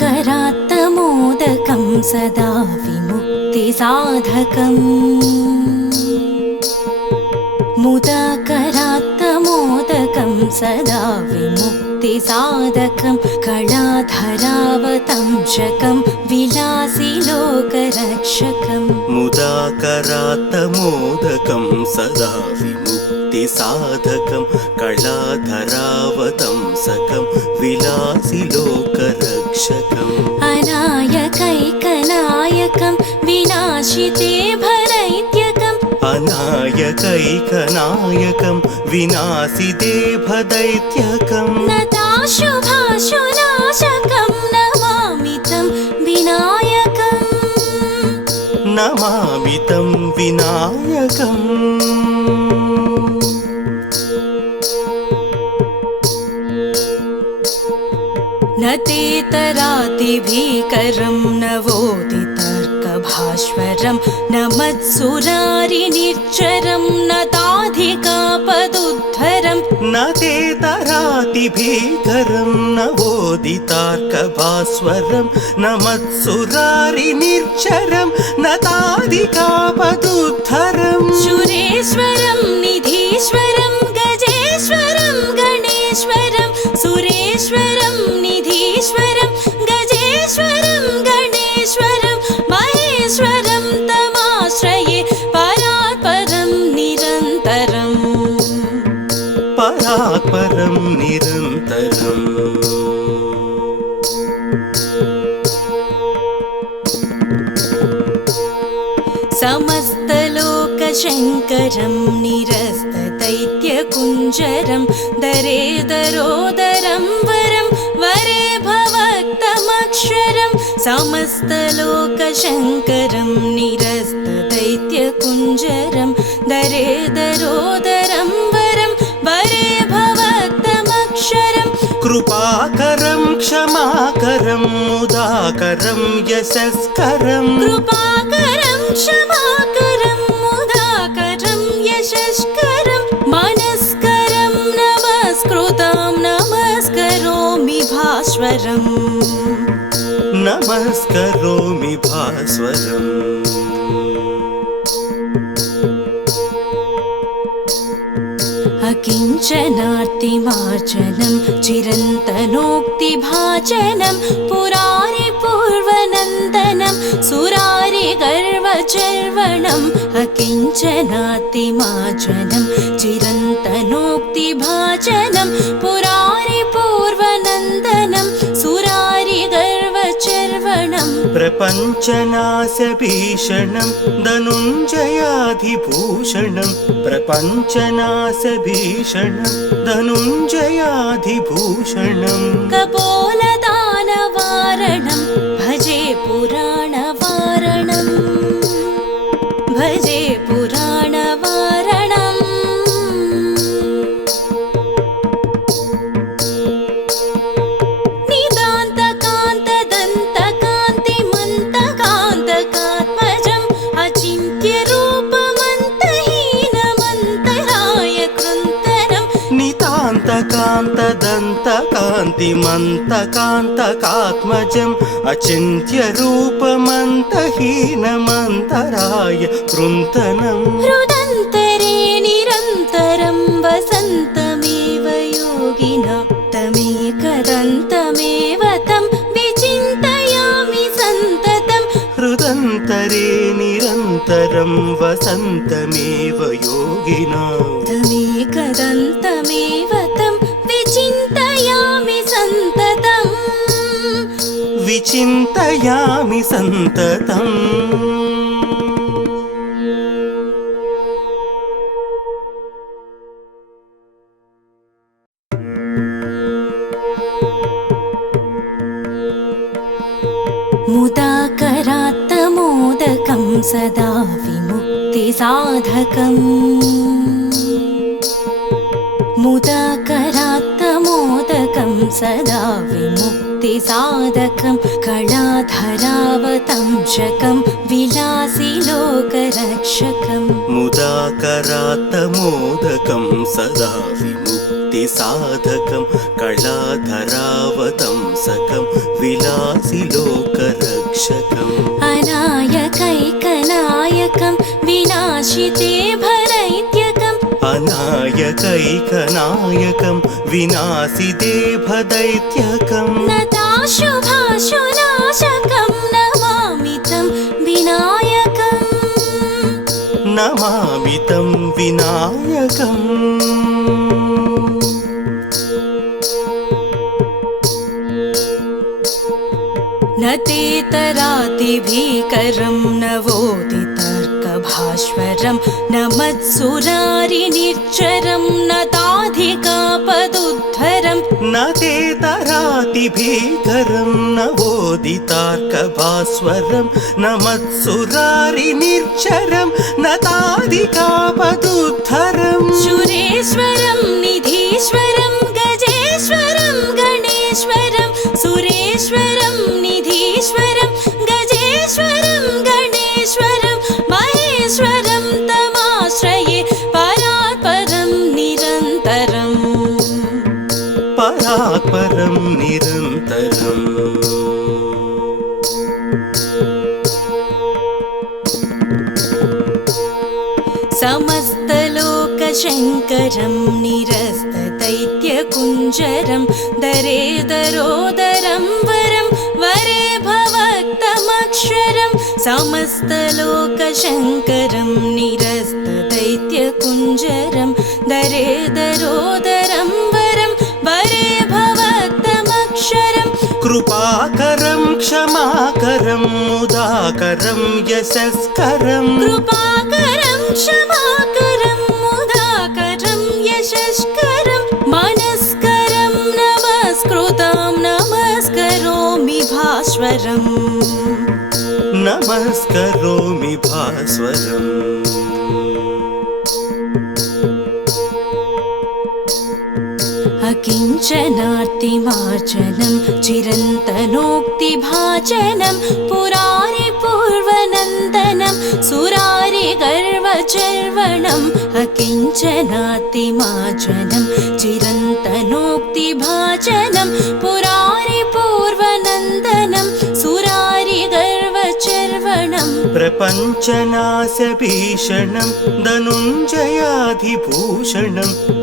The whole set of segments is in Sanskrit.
मुदाकरात्तमोदकं सदा विमुक्तिसाधकम् मुदाकरात्तमोदकं सदा विमुक्तिसाधकं कलाधरावतंशकं विलासिलोकरक्षकम् मुदाकरात्तमोदकं सदा विमुक्तिसाधकं कलाधरावतंसकं विलासिलोकरक्षकम् अनायकैकनायकं विनाशिते भदैत्यकम् अनायकैकनायकं विनाशिते भदैत्यकम् नताशुभाशुनाशकं नमामि तं विनायकम् नमामि तं विनायकम् न तेतरातिभीकरं नवोदितर्कभास्वरं न मत्सुरारिनिर्झरं न ताधिकापदुद्धरं न तेतरातिभीकरं नवोदितार्कभास्वरं न मत्सुरारिनिर्झरं न ताधिकापदुद्धरं सुरेश्वरं निधीश्वरं गजेश्वरं गणेश्वरं सुरेश्वरं निधीश्वरं गजेश्वरं गणेश्वरं महेश्वरं तमाश्रये परात्परं निरन्तरम् परात्परं निरन्तरम् समस्तलोकशङ्करं निरस्तदैत्यकुञ्जरं दरेदरोदरं वरं वरे भवक्तमक्षरं समस्तलोकशङ्करं निरस्तदैत्यकुञ्जरं दरेदरोदरं वरं वरे भवक्तमक्षरं कृपाकरं क्षमाकरं मुदाकरं यशस्करं कृपाकरं क्षमाकरं मुदाकरं यशस्करं मनस्करं नमस्कृतं नमस्करोमि भास्वरम् नमस्करोमि भास्वरम् अकिञ्चनार्तिमार्जनं चिरन्तनोक्तिभाजनं पुरारिपूर्वनन्दनं सुरारिगर्वचर्वणम् अकिञ्चनार्तिमार्जनं चिरन्तनोक्तिभाजनं पुरारिपूर्वनन्दनं सुरारिगर्वचर्वणम् प्रपञ्चनाशभीषणं धनुञ्जयाधिभूषणं प्रपञ्चनाशभीषणं धनुञ्जयाधिभूषणं कपोलदानवारणं भजे पुराणवारणं भजे पुराणवारणम् निदान्तकान्तदन्तकान्तिमन्तकान्तकात्मजम् अचिन्त्यरूपमन्तहीनमन्तराय कृन्तनं नितान्तकान्तदन्तकान्तिमन्तकान्तकात्मजम् अचिन्त्यरूपमन्तहीनमन्तराय कृन्तनं हृदन्तरे निरन्तरं वसन्तमेव योगिना तमेकदन्तमेव तं विचिन्तयामि सन्ततं हृदन्तरे निरन्तरं वसन्तमेव योगिना तमेकदन्तमेव तं विचिन्तयामि सन्ततम् विचिन्तयामि सन्ततम् मुदाकरात्तमोदकं सदा विमुक्तिसाधकम् मुदाकरात्तमोदकं सदा विमुक्तिसाधकं कलाधरावतंशकं विलासिलोकरक्षकम् मुदाकरात्तमोदकं सदा विमुक्तिसाधकं विमुक्तिसाधकं कलाधरावतंसकं विलासिलोकरक्षकम् अनायकैकनायकं विनाशिते भदैत्यकम् अनायकैकनायकं विनाशिते भदैत्यकम् नताशुभाशुनाशकं नमामि तं विनायकम् नमामि तं विनायकम् न तेतरातिभीकरं नवोदितर्कभास्वरं न मत्सुरारिनिर्झरं न ताधिकापदुद्धरं न तेतरातिभीकरं नवोदितार्कभास्वरं न मत्सुरारिनिर्झरं न ताधिकापदुद्धरं सुरेश्वरं निधीश्वरं गजेश्वरं गणेश्वरं सुरेश्वरं निधीश्वरं गजेश्वरं गणेश्वरं महेश्वरं तमाश्रये परात्परं निरन्तरम् परात्परं निरन्तरम् समस्तलोकशङ्करं निरस्तदैत्यकुञ्जरं दरेदरोदरं वरं वरे भवक्तमक्षरं समस्तलोकशङ्करं निरस्तदैत्यकुञ्जरं दरेदरोदरं वरं वरे भवक्तमक्षरं कृपाकरं क्षमाकरं मुदाकरं यशस्करं कृपाकरं क्षमाकरं मुदाकरं यशस्करं मनस्करं नमस्कृतं नमस्करोमि भास्वरम् नमस्करोमि भास्वरम् अकिञ्चनार्तिमार्जनं चिरन्तनोक्तिभाजनं पुरारिपूर्वनन्दनं सुरारिगर्वचर्वणम् अकिञ्चनार्तिमार्जनं चिरन्तनोक्तिभाजनं पुरारिपूर्वनन्दनं सुरारिगर्वचर्वणम् प्रपञ्चनाशभीषणं धनुञ्जयाधिभूषणं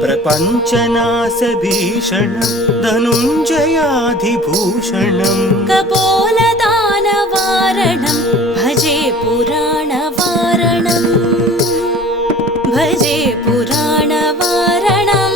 प्रपञ्चनाशभीषणं धनुञ्जयाधिभूषणं कपोलदानवारणं भजे पुराणवारणम् भजे पुराणवारणम्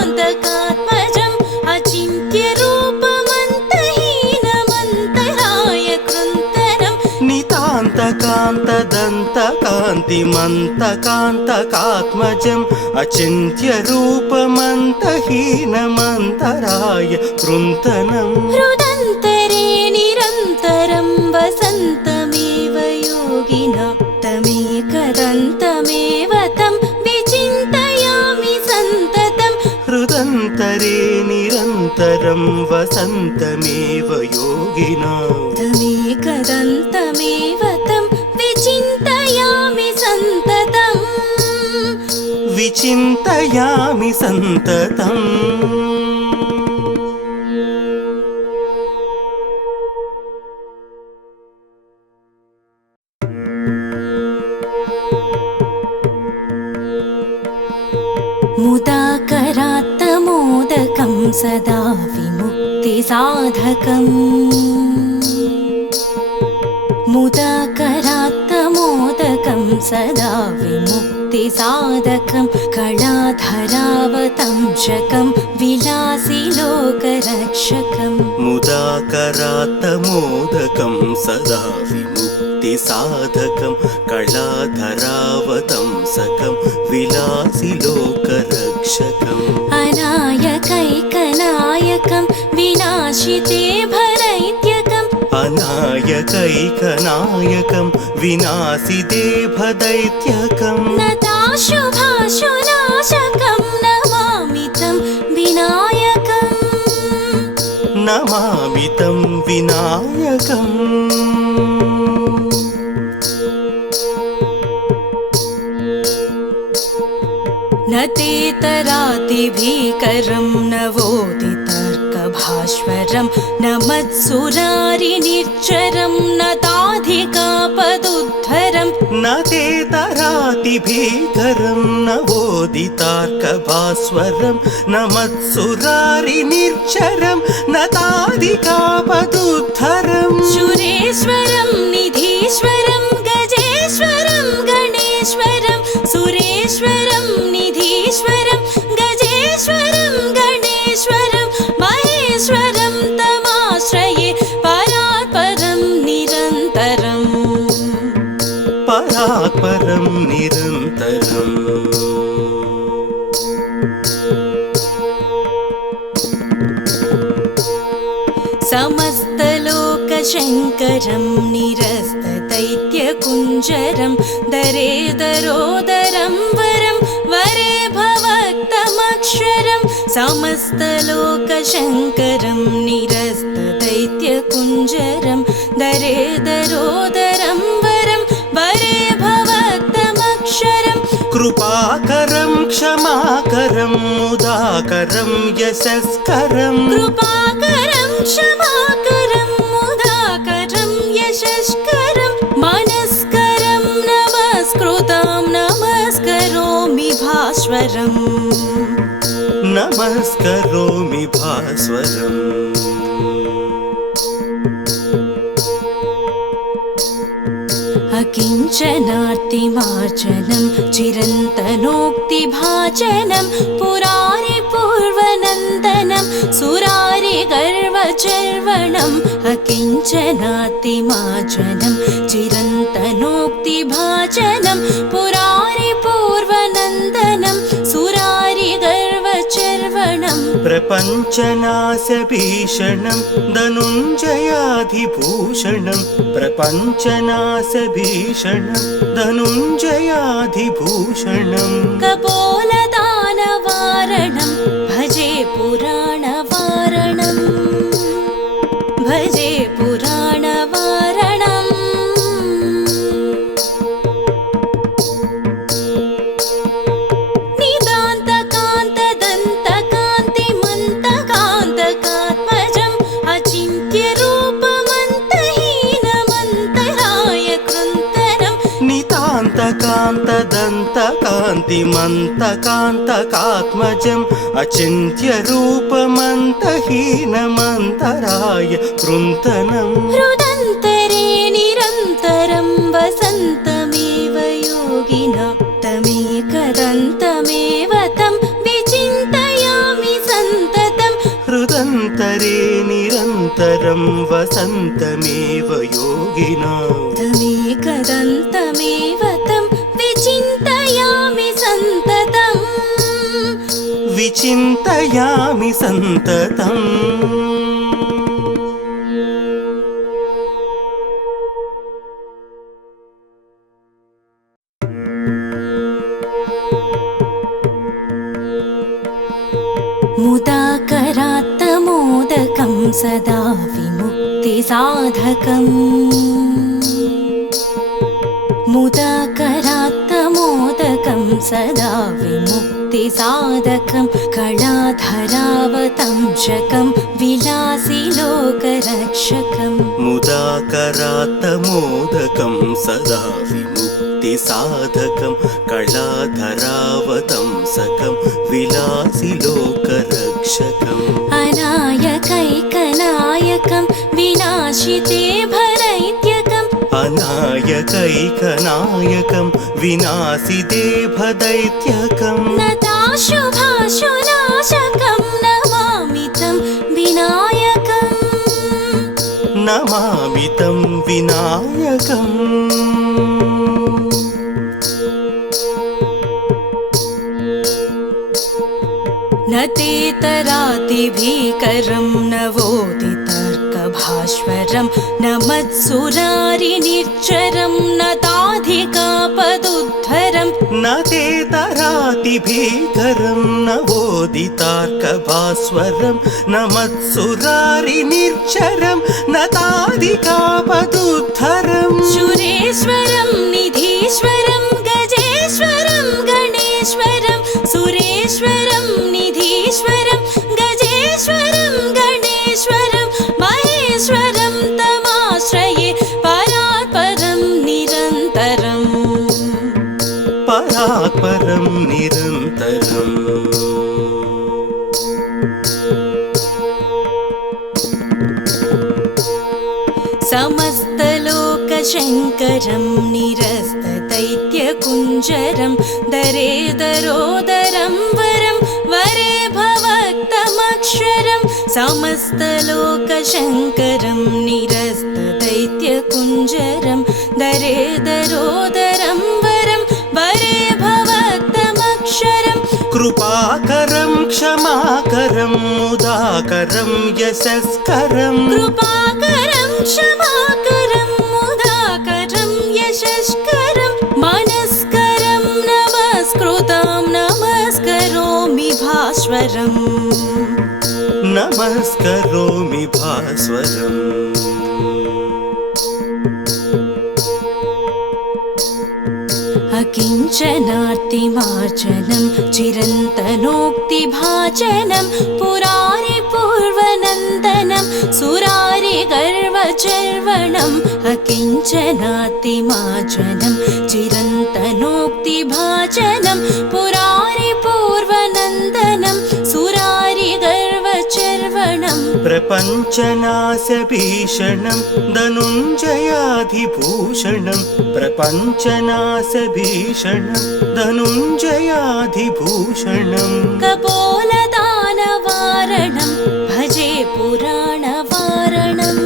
निदान्तकान्तदन्तकान्तिमन्तकान्तकात्मजम् अचिन्त्यरूपमन्तहीनमन्तराय कृन्तरम् नितान्तकान्तदन्तकान्तिमन्तकान्तकात्मजम् अचिन्त्यरूपमन्तहीनमन्तराय कृन्तनम् हृदन्तरे निरन्तरं वसन्तमेव योगिना तमेकदन्तमेव तं विचिन्तयामि सन्ततं हृदन्तरे निरन्तरं वसन्तमेव योगिना तमेकदन्तमेव तं विचिन्तयामि सन्ततम् विचिन्तयामि सन्ततम् मुदाकरात्तमोदकं सदा विमुक्तिसाधकम् मुदाकरात्तमोदकं सदा विमुक्तिसाधकं कलाधरावतंशकं विलासिलोकरक्षकम् मुदाकरात्तमोदकं सदा विमुक्तिसाधकं कलाधरावतंसकं विलासिलोकरक्षकम् अनायकैकनायकं विनाशिते भदैत्यकम् अनायकैकनायकं विनाशिते भदैत्यकम् नताशुभाशुनाशकं नमामि तं विनायकम् नमामि तं विनायकम् न तेतरातिभीकरं नवोदितर्कभास्वरं न मत्सुरारिनिर्झरं न ताधिकापदुद्धरं न तेतरातिभीकरं नवोदितार्कभास्वरं न मत्सुरारिनिर्झरं न ताधिकापदुद्धरं सुरेश्वरं निधीश्वरं गजेश्वरं गणेश्वरं सुरेश्वरं निधीश्वरं गजेश्वरं गणेश्वरं महेश्वरं तमाश्रये परात्परं निरन्तरम् परात्परं निरन्तरम् समस्तलोकशङ्करं निरस्तदैत्यकुञ्जरं दरेदरोदरं वरं वरे भवक्तमक्षरं समस्तलोकशङ्करं निरस्तदैत्यकुञ्जरं दरेदरोदरं वरं वरे भवक्तमक्षरं कृपाकरं क्षमाकरं मुदाकरं यशस्करं कृपाकरं क्षमाकरं मुदाकरं यशस्करं मनस्करं नमस्कृतं नमस्करोमि भास्वरम् नमस्करोमि भास्वरम् अकिञ्चनार्तिमार्जनं चिरन्तनोक्तिभाजनं पुरारिपूर्वनन्दनं सुरारिगर्वचर्वणम् अकिञ्चनार्तिमार्जनं चिरन्तनोक्तिभाजनं पुरारिपूर्वनन्दनं सुरारिगर्वचर्वणम् प्रपञ्चनाशभीषणं धनुञ्जयाधिभूषणं प्रपञ्चनाशभीषणं धनुञ्जयाधिभूषणं कपोलदानवारणं भजे पुराणवारणं भजे पुराणवारणम् निदान्तकान्तदन्तकान्तिमन्तकान्तकात्मजम् अचिन्त्यरूपमन्तहीनमन्तराय कृन्तनं नितान्तकान्तदन्तकान्तिमन्तकान्तकात्मजम् अचिन्त्यरूपमन्तहीनमन्तराय कृन्तनं हृदन्तरे निरन्तरं वसन्तमेव योगिना तमेकदन्तमेव तं विचिन्तयामि सन्ततं हृदन्तरे निरन्तरं वसन्तमेव योगिना तमेकदन्तमेव तं विचिन्तयामि सन्ततम् विचिन्तयामि सन्ततम् मुदाकरात्तमोदकं सदा विमुक्तिसाधकम् मुदाकरात्तमोदकं सदा विमुक्तिसाधकं कलाधरावतंशकं विलासिलोकरक्षकम् मुदाकरात्तमोदकं सदा विमुक्तिसाधकं कलाधरावतंसकं विलासिलोकरक्षकम् अनायकैकनायकं विनाशिते भरैत्यकम् अनायकैकनायकं विनाशिते भदैत्यकम् नताशुभाशुनाशकं नमामि तं विनायकम् नमामि तं विनायकम् न तेतरातिभीकरं नवोदितर्कभास्वरं न मत्सुरारिनिर्झरं न ताधिकापदुद्धरं न न ते तराति भीकरं नवोदितार्कभास्वरं न मत्सुरारिनिर्झरं न तादिकापदुद्धरम् सुरेश्वरं निधीश्वरं गजेश्वरं गणेश्वरं सुरेश्वरं निधीश्वरं गजेश्वरं गणेश्वरं महेश्वरं तमाश्रये परात्परं निरन्तरम् परात्परं निरन्तरम् समस्तलोकशङ्करं निरस्तदैत्यकुञ्जरं दरेदरोदरं वरं वरे भवक्तमक्षरं समस्तलोकशङ्करं निरस्तदैत्यकुञ्जरं दरेदरोदरं वरं वरे भवक्तमक्षरं कृपाकरं क्षमाकरं मुदाकरं यशस्करं कृपाकरं क्षमाकरं मुदाकरं यशस्करं मनस्करं नमस्कृतं नमस्करोमि भास्वरम् नमस्करोमि भास्वरम् अकिञ्चनार्तिमार्जनं चिरन्तनोक्तिभाजनं पुरारिपूर्वनन्दनं सुरारिगर्वचर्वणम् अकिञ्चनार्तिमार्जनं चिरन्तनोक्तिभाजनं पुरारिपूर्वनन्दनं सुरारिगर्वचर्वणम् प्रपञ्चनाशभीषणं धनुञ्जयाधिभूषणं प्रपञ्चनाशभीषणं धनुञ्जयाधिभूषणं कपोलदानवारणं भजे पुराणवारणं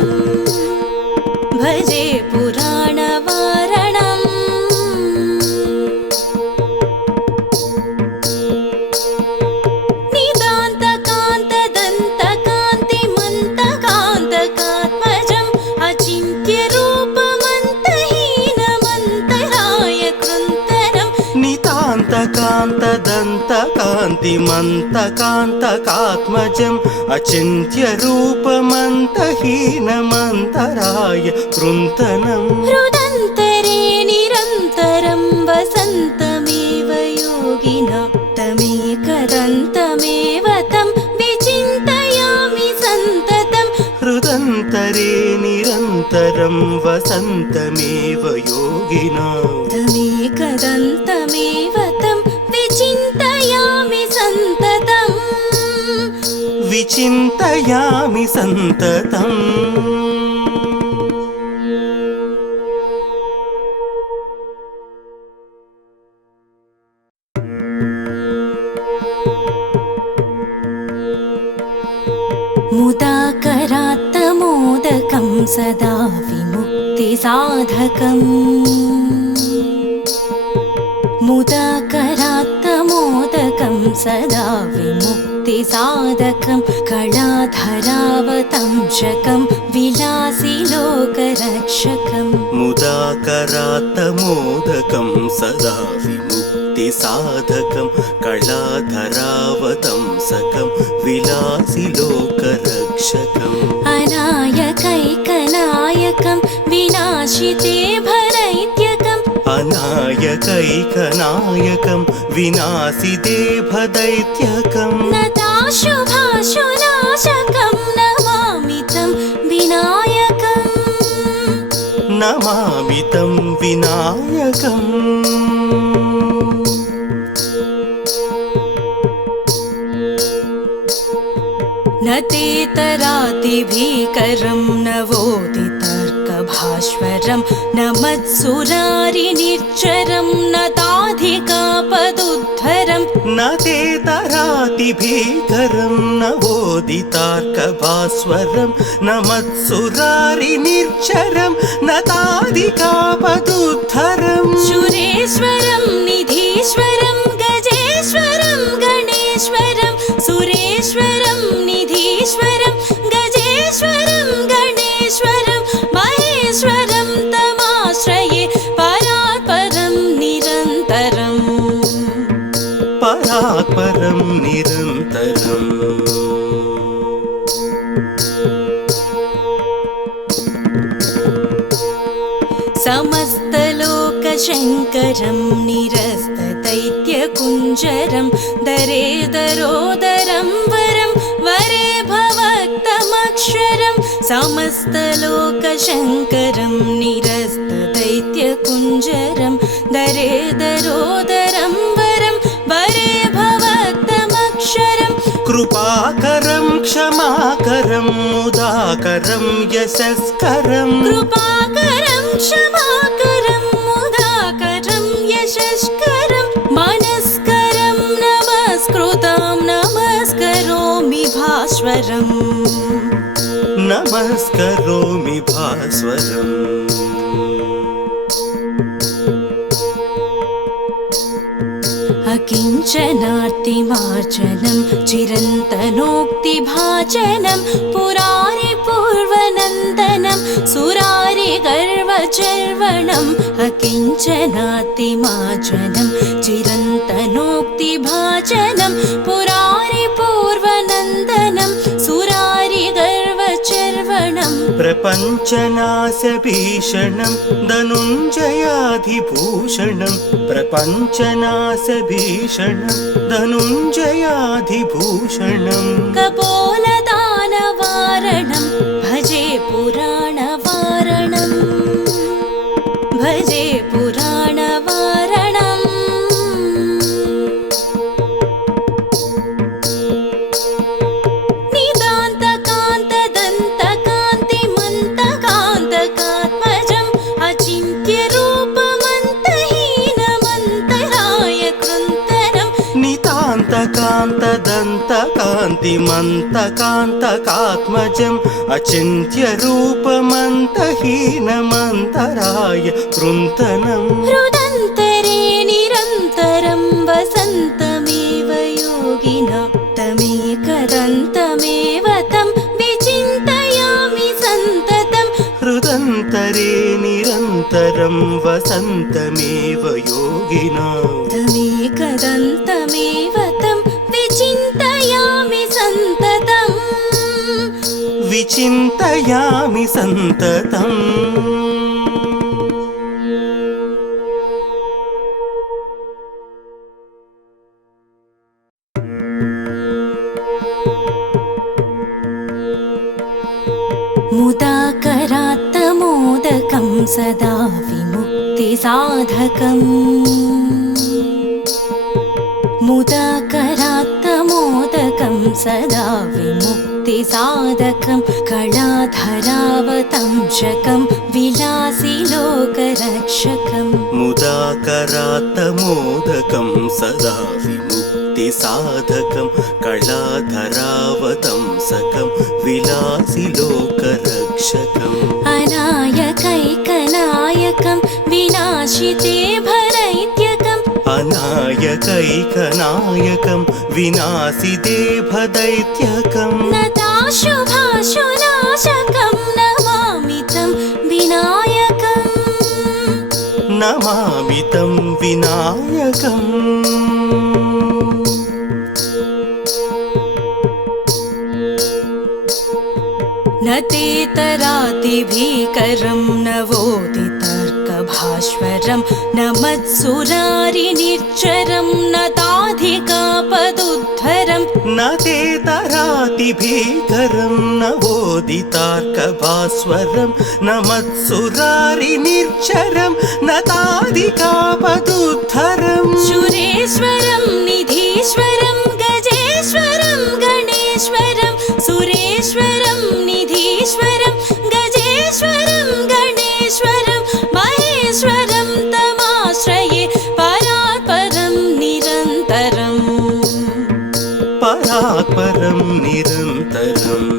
भजे पुराणवारणम् निदान्तकान्तदन्तकान्तिमन्तकान्तकात्मजम् अचिन्त्यरूपमन्तहीनमन्तराय कृन्तनं नितान्तकान्तदन्तकान्तिमन्तकान्तकात्मजम् अचिन्त्यरूपमन्तहीनमन्तराय कृन्तनम् हृदन्तरे निरन्तरं वसन्तमेव योगिना तमेकदन्तमेव तं विचिन्तयामि सन्ततं हृदन्तरे निरन्तरं वसन्तमेव योगिना तमेकदन्तमेव तं विचिन्तयामि सन्ततम् विचिन्तयामि सन्ततम् मुदाकरात्तमोदकं सदा विमुक्तिसाधकम् मुदाकरात्तमोदकं सदा विमुक्तिसाधकं कलाधरावतंशकं विलासिलोकरक्षकम् मुदाकरात्तमोदकं सदा विमुक्तिसाधकं कलाधरावतंसकं विलासिलोकरक्षकम् अनायकैकनायकं विनाशिते भरैत्यकम् अनायकैकनायकं विनाशिते भदैत्यकं नताशुभाशुनाशकं नमामि तं विनायकम् नमामि तं विनायकम् न ते तरातिभीकरं नवोदितार्कभास्वरं न मत्सुरारिनिर्झरं न ताधिकापदुद्धरं न ते तराति भीकरं नवोदितार्कभास्वरं न मत्सुरारिनिर्झरं न तादिकापदुद्धरम् सुरेश्वरं निधीश्वरं गजेश्वरं गणेश्वरं सुरेश्वरं निधीश्वरं गजेश्वरं गणेश्वरं महेश्वरं तमाश्रये परात्परं निरन्तरम् परात्परं निरन्तरम् समस्तलोकशङ्करं निरस्तदैत्यकुञ्जरं दरेदरोदरं वरं वरे भवक्तमक्षरं समस्तलोकशङ्करं निरस्तदैत्यकुञ्जरं दरेदरोदरं वरं वरे भवक्तमक्षरं कृपाकरं क्षमाकरं मुदाकरं यशस्करं कृपाकरं क्षमाकरं मुदाकरं यशस्करं मनस्करं नमस्कृतं नमस्करोमि भास्वरम् नमस्करोमि भास्वरम् अकिञ्चनार्तिमार्जनं चिरन्तनोक्तिभाजनं पुरारिपूर्वनन्दनं सुरारिगर्वचर्वणम् अकिञ्चनार्तिमार्जनं चिरन्तनोक्तिभाजनं पुरारिपूर्वनन्दनं सुरारिगर्वचर्वणम् प्रपञ्चनाशभीषणं धनुञ्जयाधिभूषणं प्रपञ्चनाशभीषणं धनुञ्जयाधिभूषणं कपोलदानवारणं भजे पुराणवारणं भजे पुराणवारणम् निदान्तकान्तदन्तकान्तिमन्तकान्तकात्मजम् अचिन्त्यरूपमन्तहीनमन्तराय कृन्तनं नितान्तकान्तदन्तकान्तिमन्तकान्तकात्मजम् अचिन्त्यरूपमन्तहीनमन्तराय कृन्तनं हृदन्तरे निरन्तरं वसन्तमेव योगिना तमेकदन्तमेव तं विचिन्तयामि सन्ततं हृदन्तरे निरन्तरं वसन्तमेव योगिना तमेकदन्तमेव तं विचिन्तयामि सन्ततम् विचिन्तयामि सन्ततम् मुदाकरात्तमोदकं सदा विमुक्तिसाधकम् मुदाकरात्तमोदकं सदा विमुक्तिसाधकं कलाधरावतंशकं विलासिलोकरक्षकम् मुदाकरात्तमोदकं सदा विमुक्तिसाधकं कलाधरावतंसकं विलासिलोकरक्षकम् अनायकैकनायकं विनाशिते भरैत्यकम् अनायकैकनायकं विनाशिते भदैत्यकम् नताशुभाशुनाशकं नमामि तं विनायकम् नमामि तं विनायकम् न तेतरातिभीकरं नवोदितर्कभास्वरं न मत्सुरारिनिर्झरं न ताधिकापदुद्धरं न तेतरातिभीकरं नवोदितार्कभास्वरं न मत्सुरारिनिर्झरं न ताधिकापदुद्धरं सुरेश्वरं निधीश्वरं गजेश्वरं गणेश्वरं सुरेश्वरं निधीश्वरं गजेश्वरं गणेश्वरं महेश्वरं तमाश्रये परात्परं निरन्तरम् परात्परं निरन्तरम्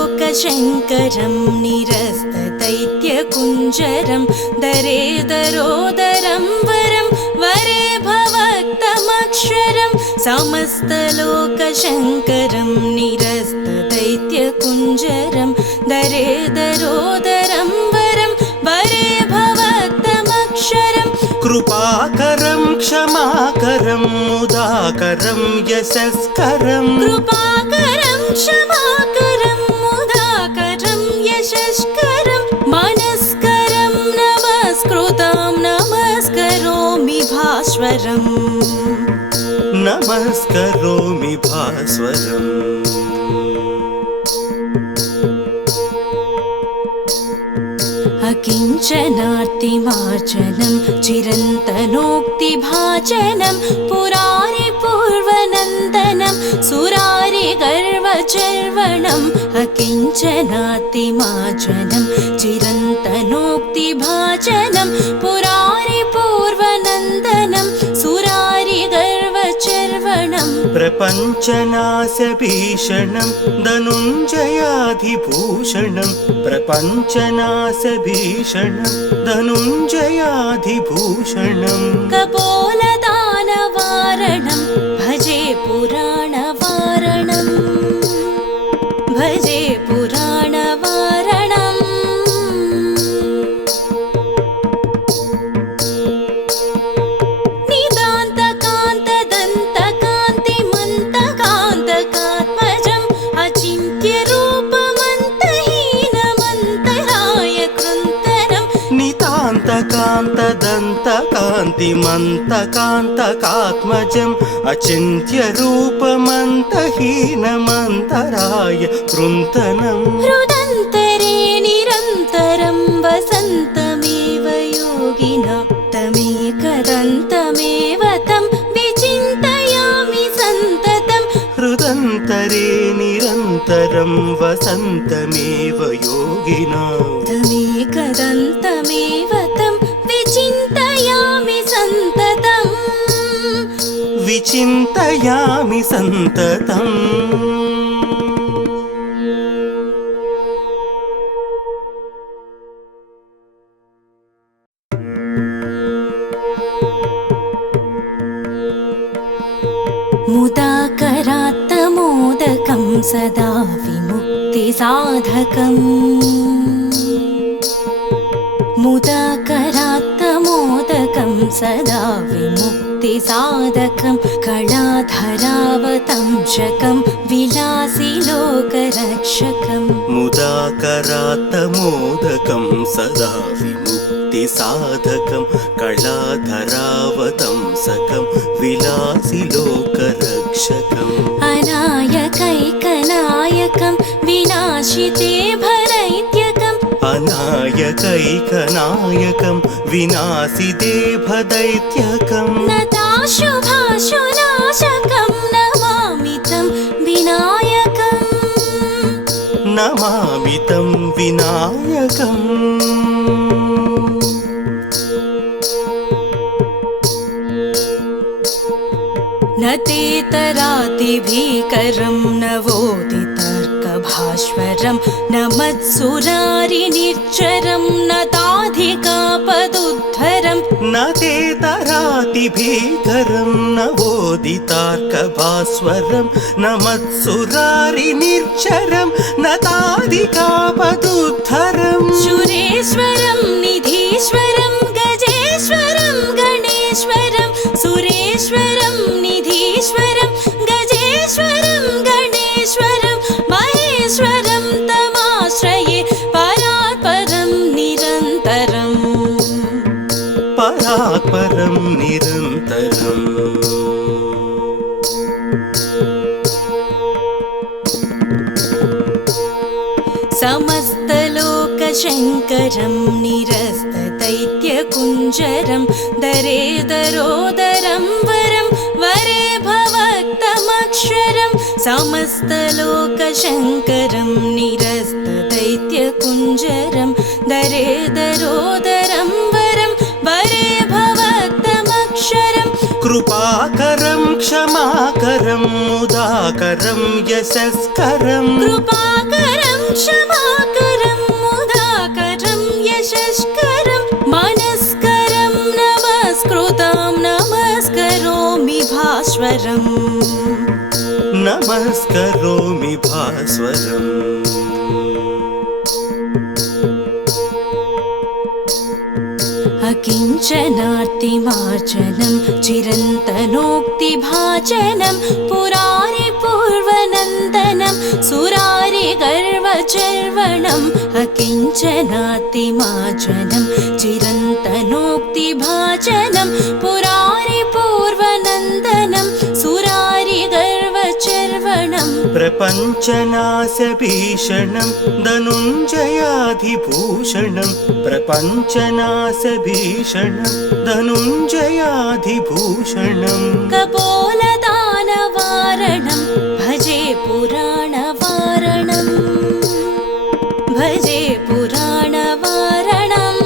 समस्तलोकशङ्करं निरस्तदैत्यकुञ्जरं दरेदरोदरं वरं वरे भवक्तमक्षरं समस्तलोकशङ्करं निरस्तदैत्यकुञ्जरं दरेदरोदरं कृपाकरं क्षमाकरं मुदाकरं यशस्करं कृपाकरं क्षमाकरं मुदाकरं यशस्करं मनस्करं नमस्कृतं नमस्करोमि भास्वरम् नमस्करोमि भास्वरम् अकिञ्चनार्तिमार्जनं चिरन्तनोक्तिभाजनं पुरारिपूर्वनन्दनं सुरारिगर्वचर्वणम् अकिञ्चनार्तिमार्जनं चिरन्तनोक्तिभाजनं पुरारिपूर्वनन्दनं सुरारिगर्वचर्वणम् प्रपञ्चनाशभीषणं धनुञ्जयाधिभूषणं प्रपञ्चनाशभीषणं धनुञ्जयाधिभूषणं कपोलदानवारणं भजे पुराणवारणं भजे पुराणवारणम् निदान्तकान्तदन्तकान्तिमन्तकान्तकात्मजम् अचिन्त्यरूपमन्तहीनमन्तराय कृन्तनं नितान्तकान्तदन्तकान्तिमन्तकान्तकात्मजम् अचिन्त्यरूपमन्तहीनमन्तराय कृन्तनं हृदन्तरे निरन्तरं वसन्तमेव योगिना तमेकदन्तमेव तं विचिन्तयामि सन्ततं हृदन्तरे निरन्तरं वसन्तमेव योगिना तमेकदन्तमेव तं विचिन्तयामि सन्ततम् विचिन्तयामि सन्ततम् मुदाकरात्तमोदकं सदा विमुक्तिसाधकम् मुदाकरात्तमोदकं सदा विमुक्तिसाधकं कलाधरावतंशकं विलासिलोकरक्षकम् मुदाकरात्तमोदकं सदा विमुक्तिसाधकं कलाधरावतंसकं विलासिलोकरक्षकम् अनायकैकनायकं विनाशिते भरैत्यकम् अनायकैकनायकं विनाशिते भदैत्यकम् नताशुभाशुनाशकं नमामि तं विनायकम् नमामि तं विनायकम् न तेतरातिभीकरं नवोदितर्कभास्वरं न मत्सुरारिनिर्झरं न ताधिकापदुद्धरं न तेतरातिभीकरं नवोदितार्कभास्वरं न मत्सुरारिनिर्झरं न ताधिकापदुद्धरं सुरेश्वरं निधीश्वरं गजेश्वरं गणेश्वरं सुरेश्वरं निधीश्वरं गजेश्वरं गणेश्वरं महेश्वरं तमाश्रये परात्परं निरन्तरम् परात्परं निरन्तरम् समस्तलोकशङ्करं निरस्तदैत्यकुञ्जरं दरेदरोदरं वरं वरे भवक्तमक्षरं समस्तलोकशङ्करं निरस्तदैत्यकुञ्जरं दरेदरोदरं वरं वरे भवक्तमक्षरं कृपाकरं क्षमाकरं मुदाकरं यशस्करं कृपाकरं क्षमाकरं मुदाकरं यशस्करं मनस्करं नमस्कृतं नमस्करोमि भास्वरम् नमस्करोमि भास्वरम् अकिञ्चनार्तिमार्जनं चिरन्तनोक्तिभाजनं पुरारिपूर्वनन्दनं सुरारिगर्वचर्वणम् अकिञ्चनार्तिमार्जनं चिरन्तनोक्तिभाजनं पुरारिपूर्वनन्दनं सुरारिगर्वचर्वणम् प्रपञ्चनाशभीषणं धनुञ्जयाधिभूषणं प्रपञ्चनाशभीषणं धनुञ्जयाधिभूषणम् कपोलदानवारणं भजे पुराणवारणम् भजे पुराणवारणम्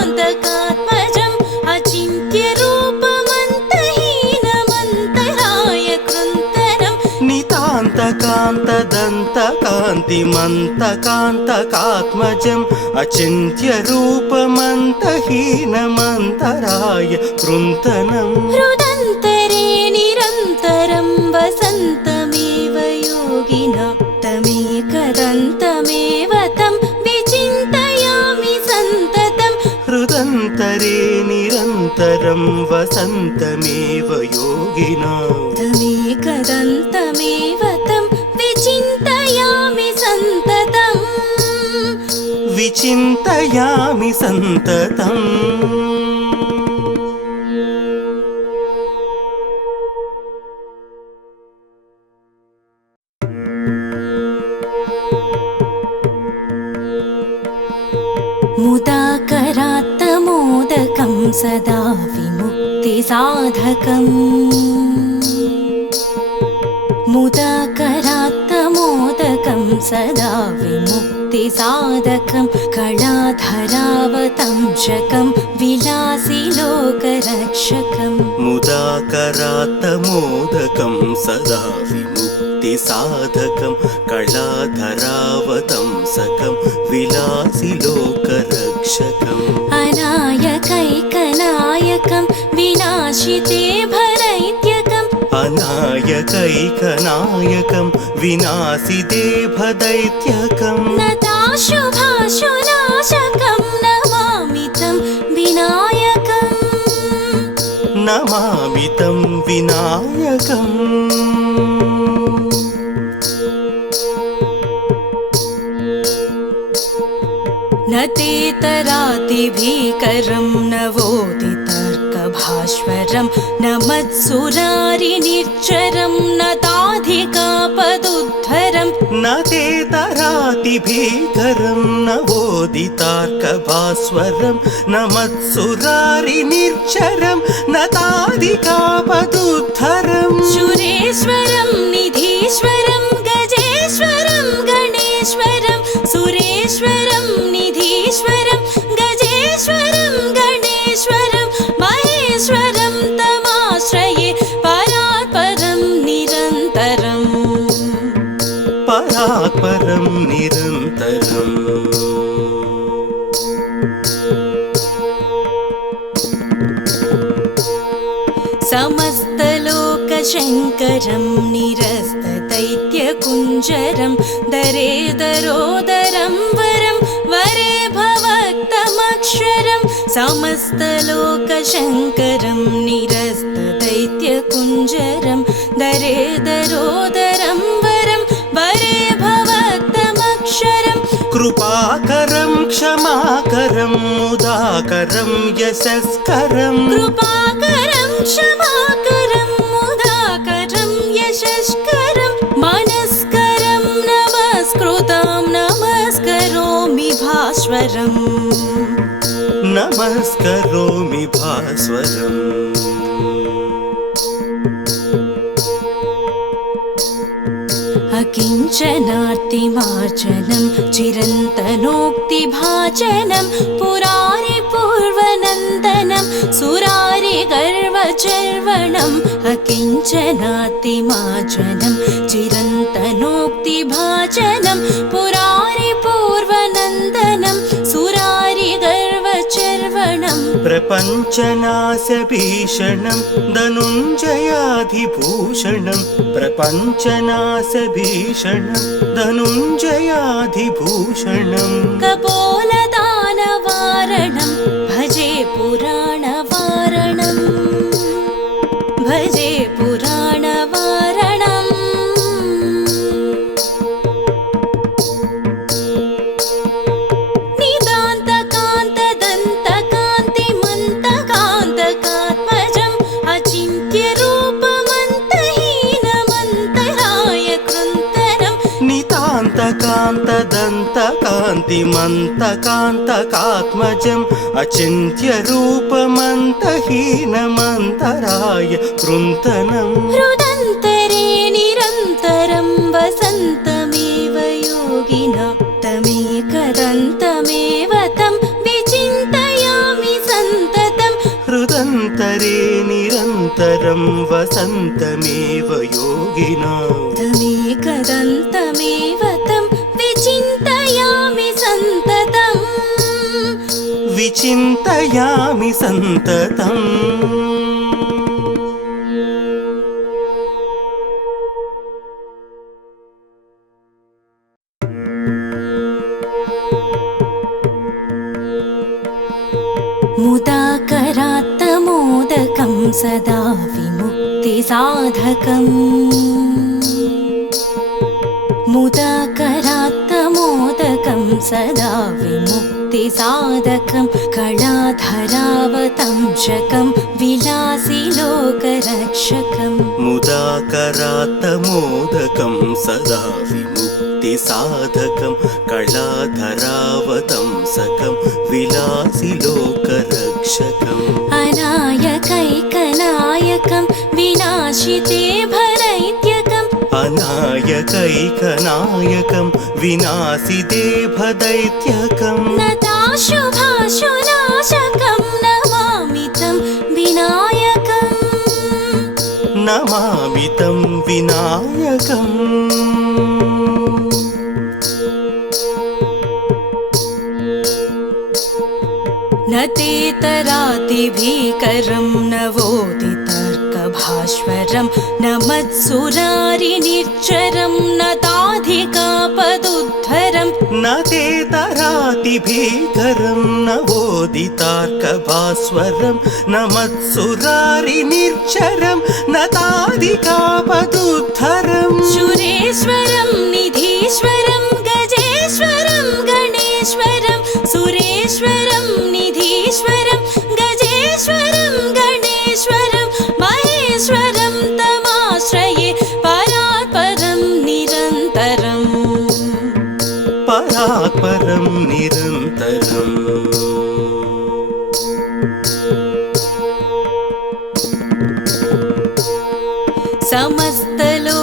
निदान्तकान्तदन्तकान्तिमन्तकान्तकात्मजम् अचिन्त्यरूपमन्तहीनमन्तराय कृन्तनम् नितान्तकान्तदन्तकान्तिमन्तकान्तकात्मजम् अचिन्त्यरूपमन्तहीनमन्तराय कृन्तनम् हृदन्तरे निरन्तरं वसन्तमेव योगिना तमेकदन्तमेव तं विचिन्तयामि सन्ततं हृदन्तरे निरन्तरं वसन्तमेव योगिना तमेकदन्तमेव तं विचिन्तयामि सन्ततम् विचिन्तयामि सन्ततम् मुदाकरात्तमोदकं सदा विमुक्तिसाधकम् मुदाकरात्तमोदकं सदा विमुक्तिसाधकं कलाधरावतंशकं विलासिलोकरक्षकम् मुदाकरात्तमोदकं सदा विमुक्तिसाधकं कलाधरावतंसकं विलासिलोकरक्षकम् अनायकैकनायकं विनाशिते भरैत्यकम् अनायकैकनायकं विनाशिते भदैत्यकम् नताशुभाशुनाशकं नमामि तं विनायकम् नमामि तं विनायकम् न तेतरातिभीकरं नवोदितर्कभास्वरं न मत्सुरारिनिर्झरं न ताधिकापदुद्धरं न तेतरातिभीकरं नवोदितार्कभास्वरं न मत्सुरारिनिर्झरं न ताधिकापदुद्धरम् सुरेश्वरं निधीश्वरं गजेश्वरं गणेश्वरं सुरेश्वरं निधीश्वरं गजेश्वरं गणेश्वरं महेश्वरं तमाश्रये परात्परं निरन्तरम् परात्परं निरन्तरम् समस्तलोकशङ्करं निरस्तदैत्यकुञ्जरं दरेदरोदरं वरं वरे भवक्तमक्षरं समस्तलोकशङ्करं निरस्तदैत्यकुञ्जरं दरेदरोदरं वरं वरे भवक्तमक्षरं कृपाकरं क्षमाकरं मुदाकरं यशस्करं कृपाकरं क्षमाकरं मुदाकरं यशस्करं मनस्करं नमस्कृतं नमस्करोमि भास्वरम् नमस्करोमि भास्वरम् अकिञ्चनार्तिमार्जनं चिरन्तनोक्तिभाजनं पुरारिपूर्वनन्दनं सुरारिगर्वचर्वणम् अकिञ्चनार्तिमार्जनं चिरन्तनोक्तिभाजनं पुरारिपूर्वनन्दनं सुरारिगर्वचर्वणम् प्रपञ्चनाशभीषणं प्रपञ्चनाशभीषणं धनुञ्जयाधिभूषणं प्रपञ्चनाशभीषणं धनुञ्जयाधिभूषणं कपोलदानवारणं भजे पुराणवारणं भजे पुराणवारणम् निदान्तकान्तदन्तकान्तिमन्तकान्तकात्मजम् अचिन्त्यरूपमन्तहीनमन्तराय कृन्तनं नितान्तकान्तदन्तकान्तिमन्तकान्तकात्मजम् अचिन्त्यरूपमन्तहीनमन्तराय कृन्तनं हृदन्तरे निरन्तरं वसन्तमेव योगिना तमेकदन्तमेव तं विचिन्तयामि सन्ततं हृदन्तरे निरन्तरं वसन्तमेव योगिना तमेकदन्तमेव तं विचिन्तयामि सन्ततम् विचिन्तयामि सन्ततम् मुदाकरात्तमोदकं सदा विमुक्तिसाधकम् मुदाकरात्तमोदकं सदा विमुक्तिसाधकं कलाधरावतंशकं विलासिलोकरक्षकम् मुदाकरात्तमोदकं सदा विमुक्तिसाधकं कलाधरावतंसकं विलासिलोकरक्षकम् अनायकैकनायकं विनाशिते भरैत्यकम् अनायकैकनायकं विनाशिते भदैत्यकम् नताशुभाशुनाशकं नमामि तं विनायकम् नमामि तं विनायकम् न तेतरातिभीकरं नवोदितर्कभास्वरं न मत्सुरारिनिर्झरं न ताधिकापदुद्धरं न तेतरातिभीकरं नवोदितार्कभास्वरं न मत्सुरारिनिर्झरं न ताधिकापदुद्धरं सुरेश्वरं निधीश्वरं गजेश्वरं गणेश्वरं सुरेश्वरं निधीश्वरं गजेश्वरं गणेश्वरं महेश्वरं तमाश्रये परात्परं निरन्तरम् परात्परं निरन्तरम्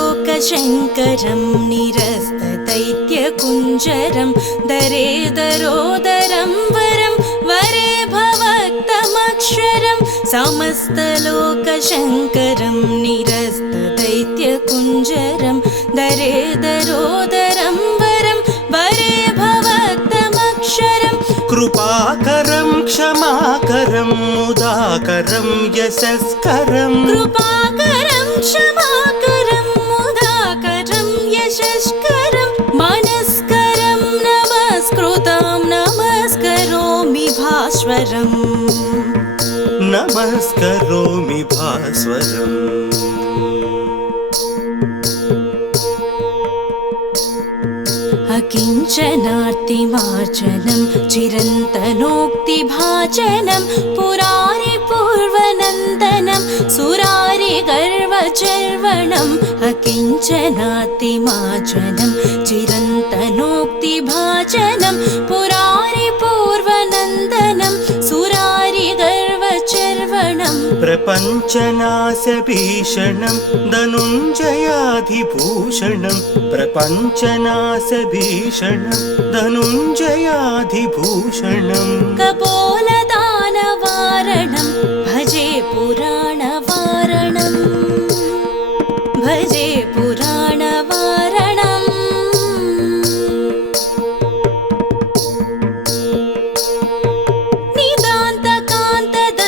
समस्तलोकशङ्करं निरस्तदैत्यकुञ्जरं दरेदरोदरं वरं वरे भवक्तमक्षरं समस्तलोकशङ्करं निरस्तदैत्यकुञ्जरं दरेदरोदरं वरं वरे भवक्तमक्षरं कृपाकरं क्षमाकरं मुदाकरं यशस्करं कृपाकरं क्षमाकरं मुदाकरं यशस्करं मनस्करं नमस्कृतं नमस्करोमि भास्वरम् नमस्करोमि भास्वरम् अकिञ्चनार्तिमार्जनं चिरन्तनोक्तिभाजनं पुरारिपूर्वनन्दनं सुरारिगर्वचर्वणम् अकिञ्चनार्तिमार्जनं चिरन्तनोक्तिभाजनं पुरारिपूर्वनन्दनं सुरारिगर्वचर्वणम् प्रपञ्चनाशभीषणं धनुञ्जयाधिभूषणं प्रपञ्चनाशभीषणं धनुञ्जयाधिभूषणं कपोलदानवारणं भजे पुराणवारणं भजे पुराणवारणम् निदान्तकान्तद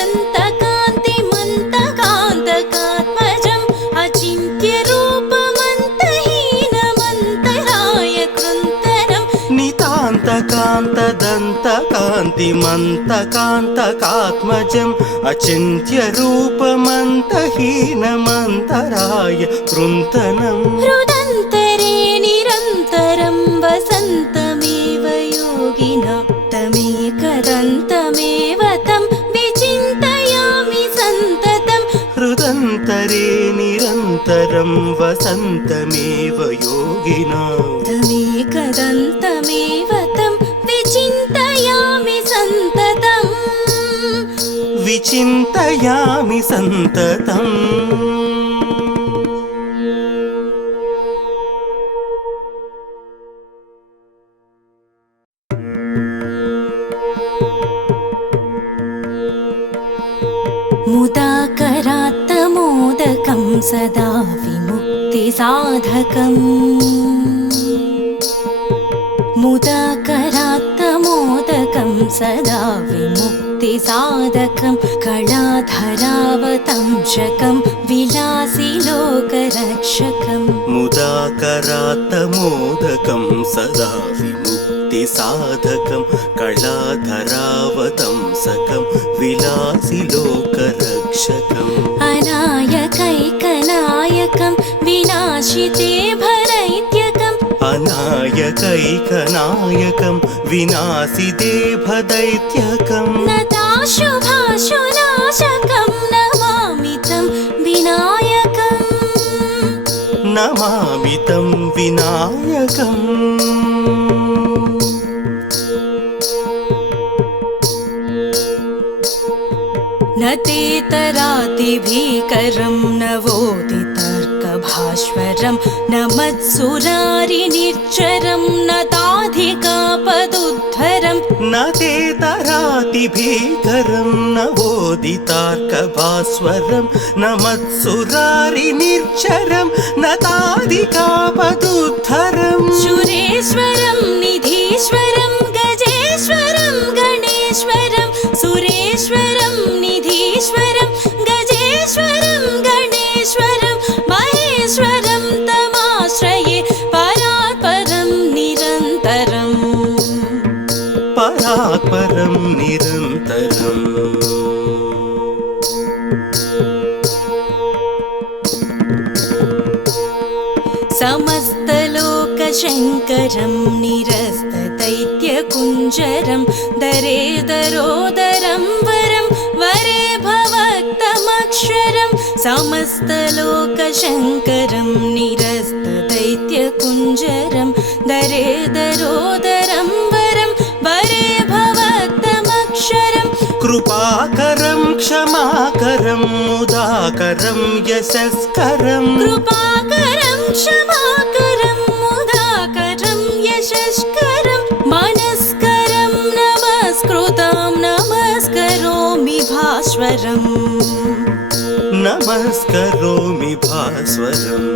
कान्तिमन्तकान्तकात्मजम् अचिन्त्यरूपमन्तहीनमन्तराय कृन्तनम् हृदन्तरे निरन्तरं वसन्तमेव योगिना तमेकदन्तमेव तं विचिन्तयामि सन्ततम् हृदन्तरे निरन्तरं वसन्तमेव योगिना तमेकदन्तमेव तं विचिन्तयामि सन्ततम् विचिन्तयामि सन्ततम् मुदाकरात्तमोदकं सदा विमुक्तिसाधकम् मुदाकरात्तमोदकं सदा विमुक्तिसाधकं कलाधरावतंशकं विलासिलोकरक्षकम् मुदाकरात्तमोदकं सदा विमुक्तिसाधकं कलाधरावतंसकं विलासिलोकरक्षकम् अनायकैकनायकं विनाशिते भरैत्यकम् अनायकैकनायकं विनाशिते भदैत्यकम् नताशुभाशुनाशकं नमामि तं विनायकम् नमामि तं विनायकम् न तेतरातिभीकरं नवोदितर्कभास्वरं न मत्सुरारिनिर्झरं न ताधिकापदुद्धरं न तेतरातिभीकरं नवोदितार्कभास्वरं न मत्सुरारिनिर्झरं न ताधिकापदुद्धरम् सुरेश्वरं निधीश्वरं गजेश्वरं गणेश्वरं सुरेश्वरं निधीश्वरं गजेश्वरं गणेश्वरं महेश्वरं तमाश्रये परात्परं निरन्तरम् परात्परं निरन्तरम् समस्तलोकशङ्करं निरस्तदैत्यकुञ्जरं दरेदरोदरं वरं वरे भवक्तमक्षरं समस्तलोकशङ्करं निरस्तदैत्यकुञ्जरं दरेदरोदरं वरं वरे भवक्तमक्षरं कृपाकरं क्षमाकरं मुदाकरं यशस्करं कृपाकरं क्षमाकरं मुदाकरं यशस्करं मनस्करं नमस्कृतं नमस्करोमि भास्वरम् नमस्करोमि भास्वरम्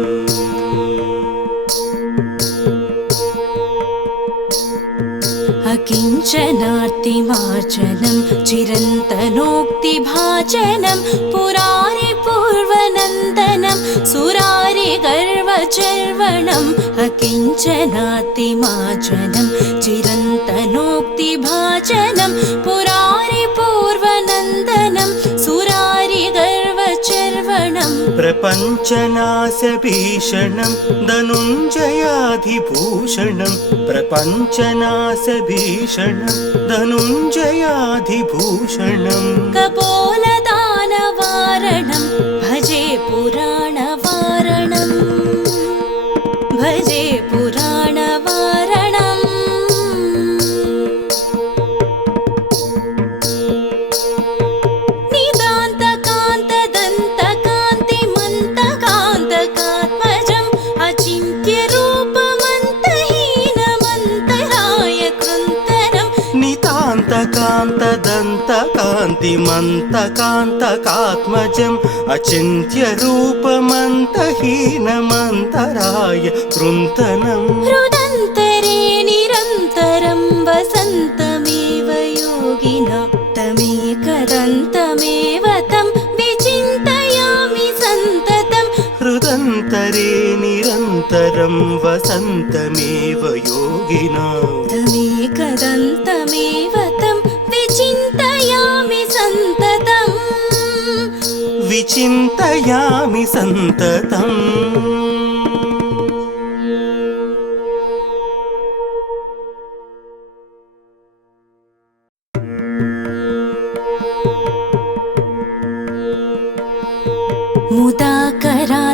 अकिञ्चनार्तिमार्जनं चिरन्तनोक्तिभाजनं पुरारिपूर्वनन्दनं सुरारिगर्वचर्वणम् अकिञ्चनार्तिमार्जनं चिरन्तनोक्तिभाजनं पुरारिपूर्वनन्दनं सुरारिगर्वचर्वणम् प्रपञ्चनाशभीषणं धनुञ्जयाधिभूषणं प्रपञ्चनाशभीषणं धनुञ्जयाधिभूषणम् कपोलदानवारणं भजे पुराणवारणम् भजे पुराणवारणम् निदान्तकान्तदन्तकान्तिमन्तकान्तकात्मजम् अचिन्त्यरूपमन्तहीनमन्तराय कृन्तनम् नितान्तकान्तदन्तकान्तिमन्तकान्तकात्मजम् अचिन्त्यरूपमन्तहीनमन्तराय कृन्तनम् हृदन्तरे निरन्तरं वसन्तमेव योगिना तमेकदन्तमेव तं विचिन्तयामि सन्ततम् हृदन्तरे निरन्तरं वसन्तमेव योगिना तमेकदन्तमेव तं विचिन्तयामि सन्ततम्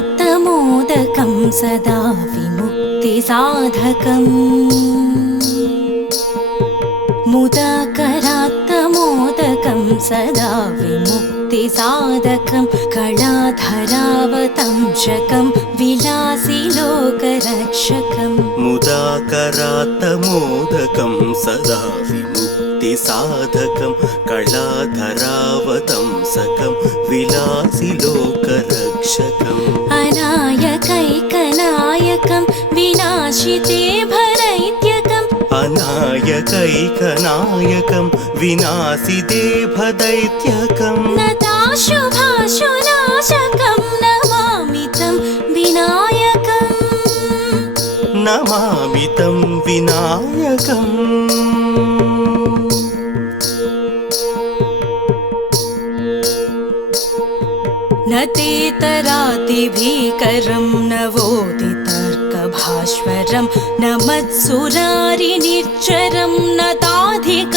मुदाकरात्तमोदकं सदा विमुक्तिसाधकम् मुदाकरात्तमोदकं सदा विमुक्तिसाधकं कलाधरावतंशकं विलासिलोकरक्षकम् मुदाकरात्तमोदकं सदा विमुक्तिसाधकं कलाधरावतंसकं विलासिलोकरक्षकम् अनायकैकनायकं विनाशिते भरैत्यकम् अनायकैकनायकं विनाशिते भदैत्यकम् नताशुभाशुनाशकं नमामि तं विनायकम् नमामि तं विनायकम् न तेतरातिभीकरं नवोदितर्कभास्वरं न मत्सुरारिनिर्झरं न ताधिकापदुद्धरं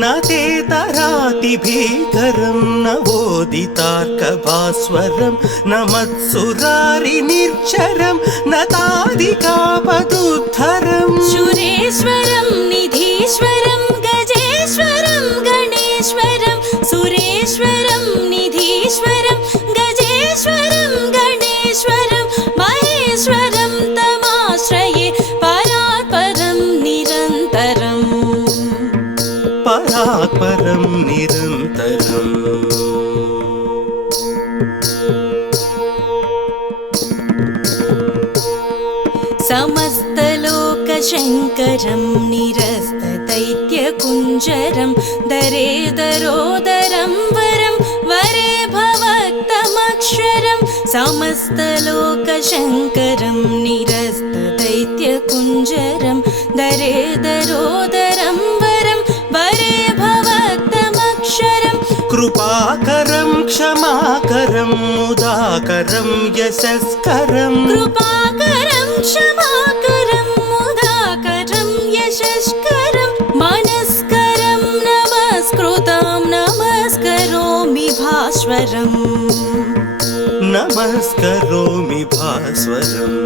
न तेतरातिभीकरं नवोदितार्कभास्वरं न मत्सुरारिनिर्झरं न ताधिकापदुद्धरं सुरेश्वरं निधीश्वरं गजेश्वरं गणेश्वरं सुरेश्वरं निधीश्वरं गजेश्वरं गणेश्वरं महेश्वरं तमाश्रये परात्परं निरन्तरम् परात्परं निरन्तरम् समस्तलोकशङ्करं निरस्तदैत्यकुञ्जरं दरेदरोदरं वरं वरे भवक्तमक्षरं समस्तलोकशङ्करं निरस्तदैत्यकुञ्जरं दरेदरोदरं वरं वरे भवक्तमक्षरं कृपाकरं क्षमाकरं मुदाकरं यशस्करं कृपाकरं क्षमाकरं मुदाकरं यशस्करं मनस्करं नमस्कृतं नमस्करोमि भास्वरम् नमस्करोमि भास्वरम्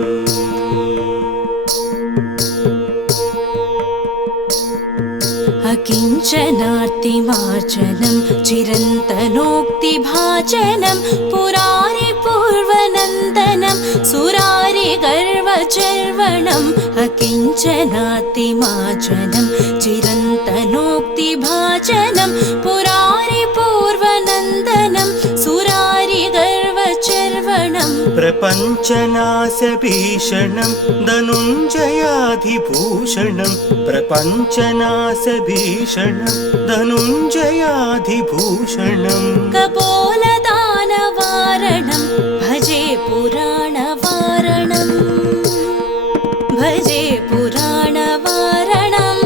अकिञ्चनार्तिमार्जनं चिरन्तनोक्तिभाजनं पुरारिपूर्वनन्दनं सुरारिगर्वचर्वणम् अकिञ्चनार्तिमार्जनं चिरन्तनोक्तिभाजनं पुरारिपूर्वनन्दनं सुरारिगर्वचर्वणम् प्रपञ्चनाशभीषणं धनुञ्जयाधिभूषणं प्रपञ्चनाशभीषणं धनुञ्जयाधिभूषणं कपोलदानवारणं भजे पुराणवारणम् भजे पुराणवारणम्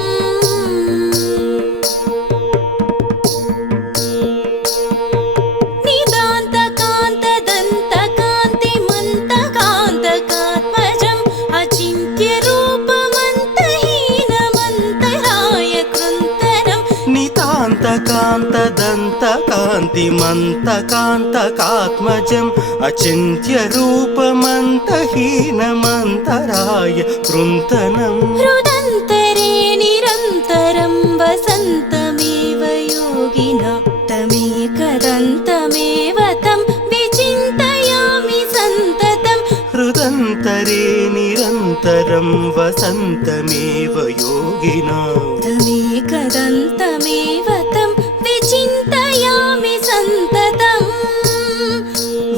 निदान्तकान्तदन्तकान्तिमन्तकान्तकात्मजम् अचिन्त्यरूपमन्तहीनमन्तराय कृन्तनं नितान्तकान्तदन्तकान्तिमन्तकान्तकात्मजम् अचिन्त्यरूपमन्तहीनमन्तराय कृन्तनं हृदन्तरे निरन्तरं वसन्तमेव योगिना तमेकदन्तमेव तं विचिन्तयामि सन्ततं हृदन्तरे निरन्तरं वसन्तमेव योगिना तमेकदन्तमेव तं विचिन्तयामि सन्ततम्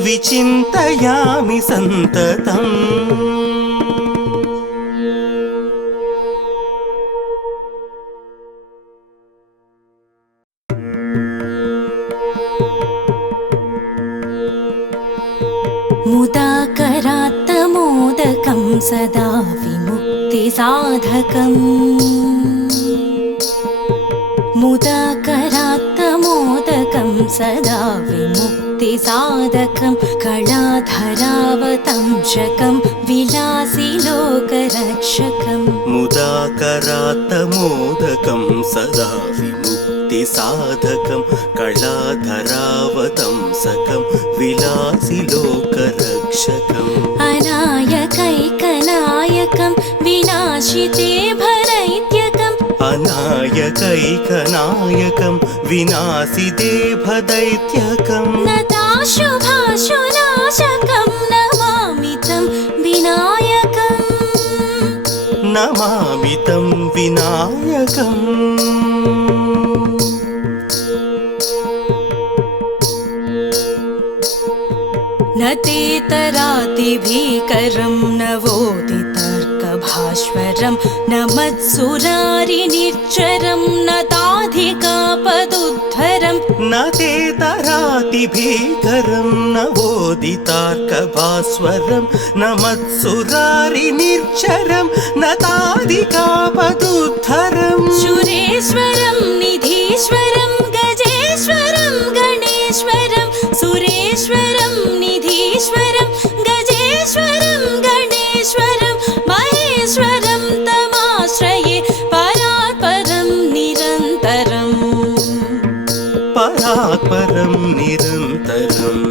विचिन्तयामि सन्ततम् मुदाकरात्तमोदकं सदा विमुक्तिसाधकम् मुदाकरात्तमोदकं सदा विमुक्तिसाधकं कलाधरावतंशकं विलासि लोकरक्षकम् मुदाकरात्तमोदकं सदा विमुक्तिसाधकं कलाधरावतंसकं विलासि लोकरक्षकम् अनायकैकनायकं विनाशिते भरैत्यकम् अनायकैकनायकं विनाशिते भदैत्यकम् नताशुभाशुनाशकं नमामि तं विनायकम् नमामि तं विनायकम् न तेतरातिभीकरं नवोदितर्कभास्वरं न मत्सुरारिनिर्झरं न ताधिकापदुद्धरं न तेतरातिभीकरं नवोदितार्कभास्वरं न मत्सुरारिनिर्झरं न ताधिकापदुद्धरम् सुरेश्वरं निधीश्वरं गजेश्वरं गणेश्वरं सुरेश्वरं निधीश्वरं गजेश्वरं गणेश्वरं महेश्वरं तमाश्रये परात्परं निरन्तरम् परात्परं निरन्तरम्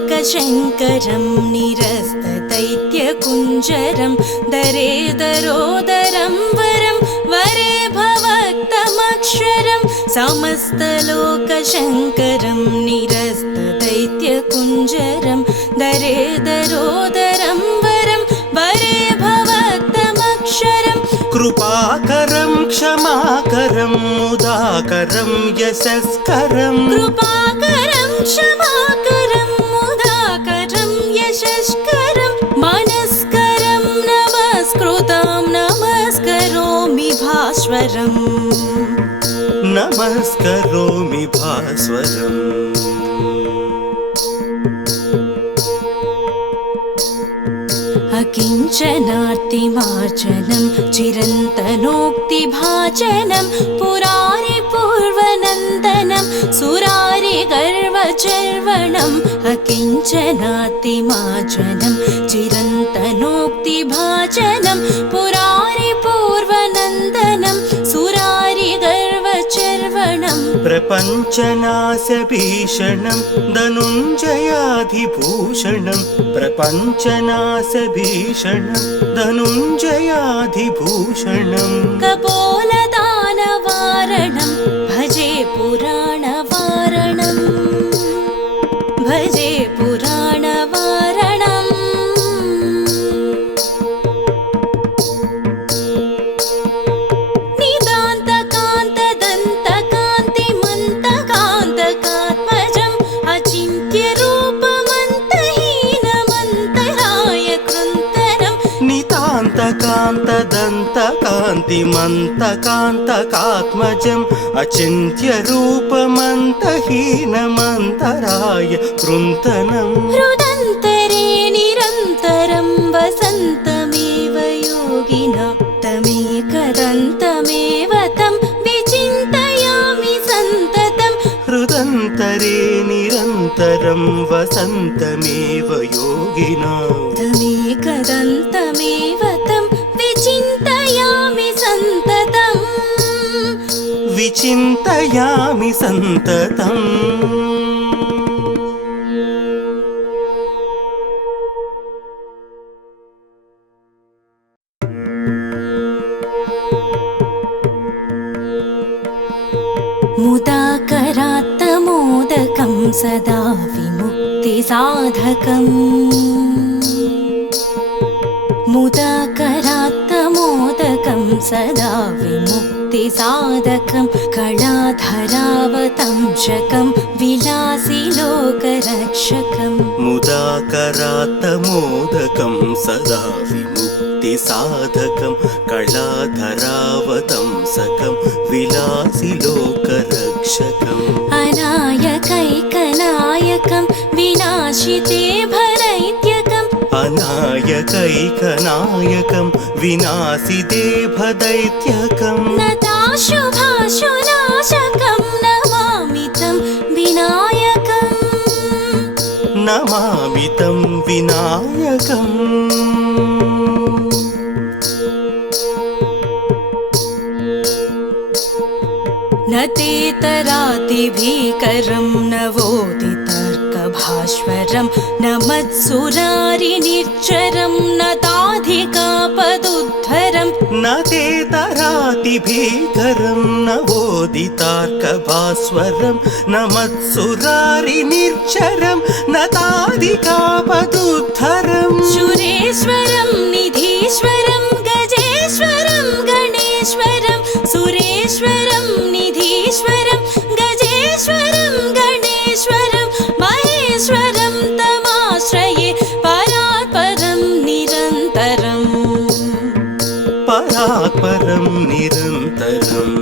समस्तलोकशङ्करं निरस्तदैत्यकुञ्जरं दरेदरोदरं वरं वरे भवक्तमक्षरं समस्तलोकशङ्करं निरस्तदैत्यकुञ्जरं दरेदरोदरं वरं वरे भवक्तमक्षरं कृपाकरं क्षमाकरं मुदाकरं यशस्करं कृपाकरं क्षमाकरं मुदाकरं यशस्करं मनस्करं नमस्कृतं नमस्करोमि भास्वरम् नमस्करोमि भास्वरम् अकिञ्चनार्तिमार्जनं चिरन्तनोक्तिभाजनं पुरारिपूर्वनन्दनं सुरारिगर्वचर्वणम् अकिञ्चनार्तिमार्जनं चिरन्तनोक्तिभाजनं पुरारिपूर्वनन्दनं सुरारिगर्वचर्वणम् प्रपञ्चनाशभीषणं धनुञ्जयाधिभूषणं प्रपञ्चनाशभीषणं धनुञ्जयाधिभूषणम् कपोलदानवारणं भजे पुराणवारणम् भजे पुराणवारणम् निदान्तकान्तदन्तकान्तिमन्तकान्तकात्मजम् अचिन्त्यरूपमन्तहीनमन्तराय कृन्तरम् नितान्तकान्तदन्तकान्तिमन्तकान्तकात्मजम् अचिन्त्यरूपमन्तहीनमन्तराय कृन्तनम् हृदन्तरे निरन्तरं वसन्तमेव योगिना तमेकदन्तमेव तं विचिन्तयामि सन्ततं हृदन्तरे निरन्तरं वसन्तमेव योगिना तमेकदन्तमेव तं विचिन्तयामि सन्ततम् विचिन्तयामि सन्ततम् मुदाकरात्तमोदकं सदा विमुक्तिसाधकम् मुदाकरात्तमोदकं सदा विमुक्तिसाधकं कलाधरावतंशकं विलासि लोकरक्षकम् मुदाकरात्तमोदकं सदा विमुक्तिसाधकं कलाधरावतंसकं विलासि लोकरक्षकम् अनायकैकनायकं विनाशिते भरैत्यकम् अनायकैकनायकं अनायकैकनायकं विनाशिदेभदैत्यकम् नताशुभाशुनाशकं नमामि तं विनायकम् नमामि तं विनायकम् न तेतरातिभीकरं नवोदितर्कभास्वरं न मत्सुरारिनिर्झरं न ताधिकापदुद्धरं न तेतरातिभीकरं नवोदितार्कभास्वरं न मत्सुरारिनिर्झरं न ताधिकापदुद्धरं सुरेश्वरं निधीश्वरं गजेश्वरं गणेश्वरं सुरेश्वरं निधीश्वरं गजेश्वरं गणेश्वरं महेश्वरं तमाश्रये परात्परं निरन्तरम् परात्परं निरन्तरम्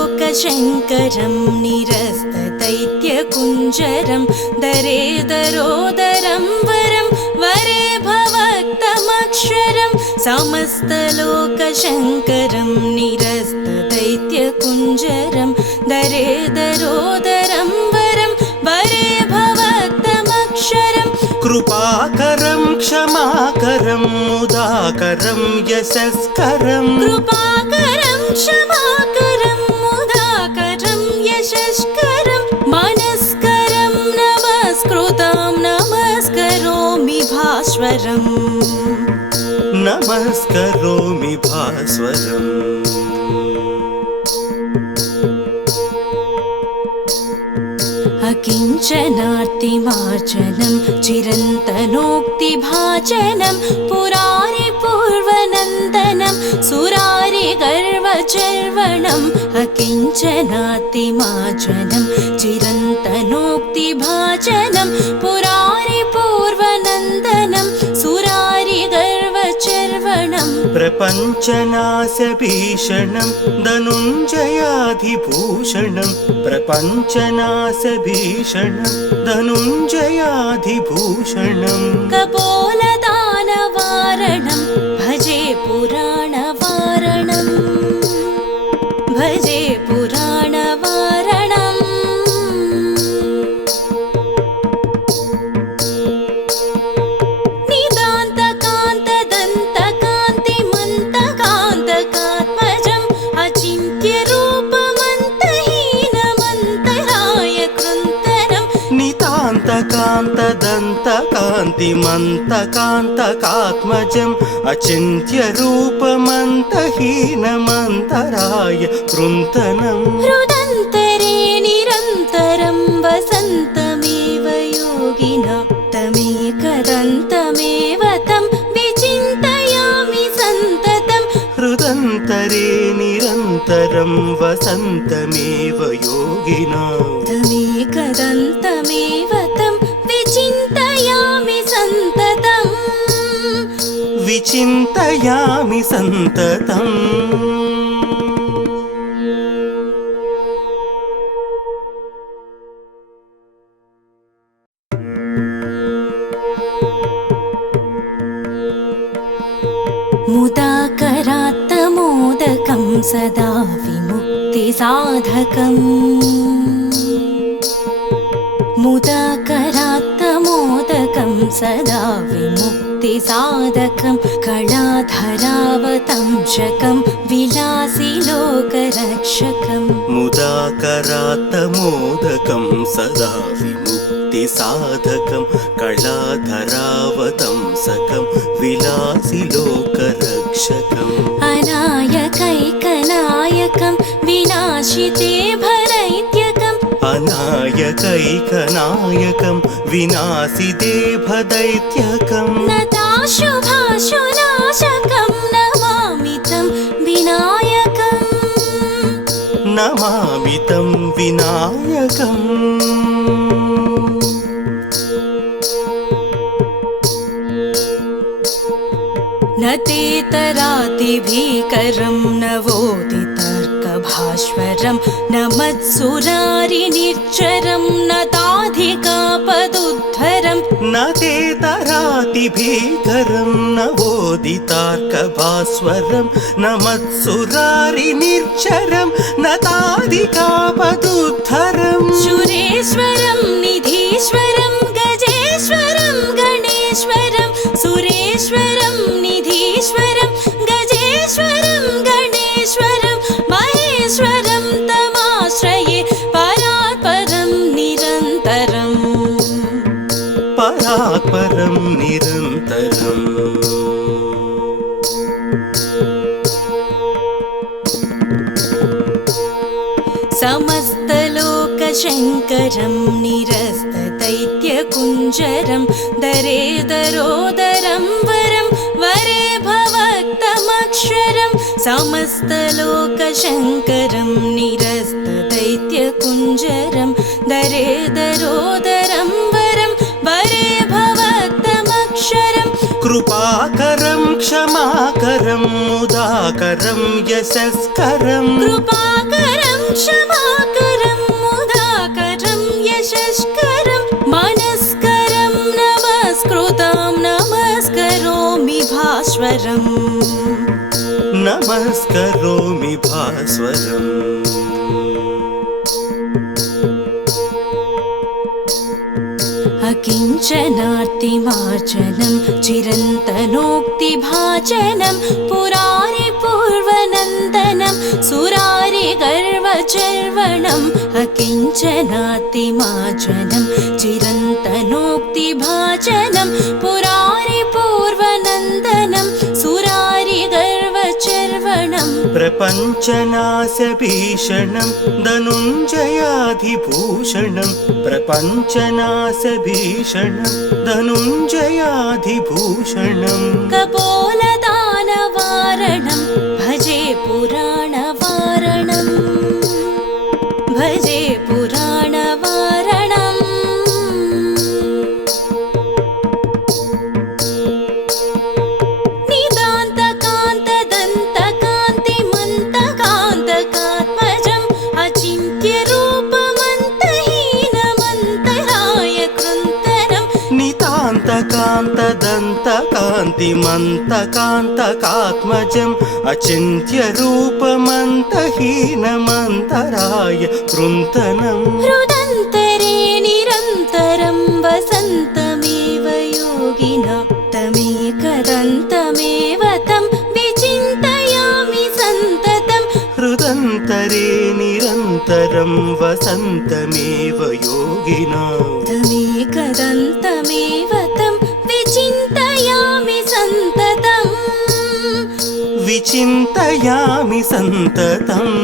समस्तलोकशङ्करं निरस्तदैत्यकुञ्जरं दरेदरोदरं वरं वरे भवक्तमक्षरं समस्तलोकशङ्करं निरस्तदैत्यकुञ्जरं दरेदरोदरं वरं वरे भवक्तमक्षरं कृपाकरं क्षमाकरं मुदाकरं यशस्करं कृपाकरं क्षमाकरं मुदाकरं यशस्करं मनस्करं नमस्कृतं नमस्करोमि भास्वरम् नमस्करोमि भास्वरम् अकिञ्चनार्तिमार्जनं चिरन्तनोक्तिभाजनं पुरारिपूर्वनन्दनं सुरारिगर्वचर्वणम् अकिञ्चनार्तिमार्जनं चिरन्तनोक्तिभाजनं पुरारिपूर्वनन्दनं सुरारिगर्वचर्वणम् प्रपञ्चनाशभीषणं धनुञ्जयाधिभूषणं प्रपञ्चनाशभीषणं धनुञ्जयाधिभूषणं कपोलदानवारणं भजे पुराणवारणं भजे पुराणवारणम् निदान्तकान्तदन्तकान्तिमन्तकान्तकात्मजम् अचिन्त्यरूपमन्तहीनमन्तराय कृन्तनं नितान्तकान्तदन्तकान्तिमन्तकान्तकात्मजम् अचिन्त्यरूपमन्तहीनमन्तराय कृन्तनं हृदन्तरे निरन्तरं वसन्तमेव योगिना तमेकदन्तमेव तं विचिन्तयामि सन्ततं हृदन्तरे निरन्तरं वसन्तमेव योगिना तमेकदन्तमेव तं विचिन्तयामि सन्ततम् विचिन्तयामि सन्ततम् मुदाकरात्तमोदकं सदा विमुक्तिसाधकम् मुदाकरात्तमोदकं सदा विमुक्तिसाधकं कलाधरावतंशकं विलासिलोकरक्षकम् मुदाकरात्तमोदकं सदा विमुक्तिसाधकं कलाधरावतंसकं विलासिलोकरक्षकम् अनायकैकनायकं विनाशिते भरैत्यकम् अनायकैकनायकं विनाशिदेभदैत्यकं नताशुभाशुनाशकं नमामि तं विनायकम् नमामि तं विनायकम् न तेतरातिभीकरं नवोदितर्कभास्वरं विभास्वरं नमत्सुरारिनिर्झरं नताधिकापदुद्धरं न ते तरातिभीकरं नवोदितार्कभास्वरं नमत्सुरारिनिर्झरं नताधिकापदुद्धरं सुरेश्वरं निधीश्वरं गजेश्वरं गणेश्वरं सुरेश्वरं निधीश्वरं गजेश्वरं गणेश्वरं महेश्वरं तमाश्रये परात्परं निरन्तरम् परात्परं निरन्तरम् समस्तलोकशङ्करं निरस्तदैत्यकुञ्जरं दरेदरोदरं वरं वरे भवक्तमक्षरं समस्तलोकशङ्करं निरस्तदैत्यकुञ्जरं दरेदरोदरं वरं वरे भवक्तमक्षरं कृपाकरं क्षमाकरं मुदाकरं यशस्करं कृपाकरं क्षमाकरं मुदाकरं यशस्करं मनस्करं नमस्कृतं नमस्करोमि भास्वरम् नमस्करोमि भास्वरम् अकिञ्चनार्तिमार्जनं चिरन्तनोक्तिभाजनं पुरारिपूर्वनन्दनं सुरारिगर्वचर्वणम् अकिञ्चनार्तिमार्जनं चिरन्तनोक्तिभाजनं पुरारिपूर्वनन्दनं सुरारिगर्वचर्वणम् प्रपञ्चनाशभीषणं धनुञ्जयाधिभूषणं प्रपञ्चनाशभीषणं धनुञ्जयाधिभूषणं कपोलदानवारणं भजे पुराणवारणं भजे पुराणवारणम् निदान्तकान्तदन्तकान्तिमन्तकान्तकात्मजम् अचिन्त्यरूपमन्तहीनमन्तराय कृन्तनं नितान्तकान्तदन्तकान्तिमन्तकान्तकात्मजम् अचिन्त्यरूपमन्तहीनमन्तराय कृन्तनं हृदन्तरे निरन्तरं वसन्तमेव योगिना तमेकदन्तमेव तं विचिन्तयामि सन्ततं हृदन्तरे निरन्तरं वसन्तमेव योगिना तमेकदन्तमेव तं विचिन्तयामि सन्ततम् विचिन्तयामि सन्ततम्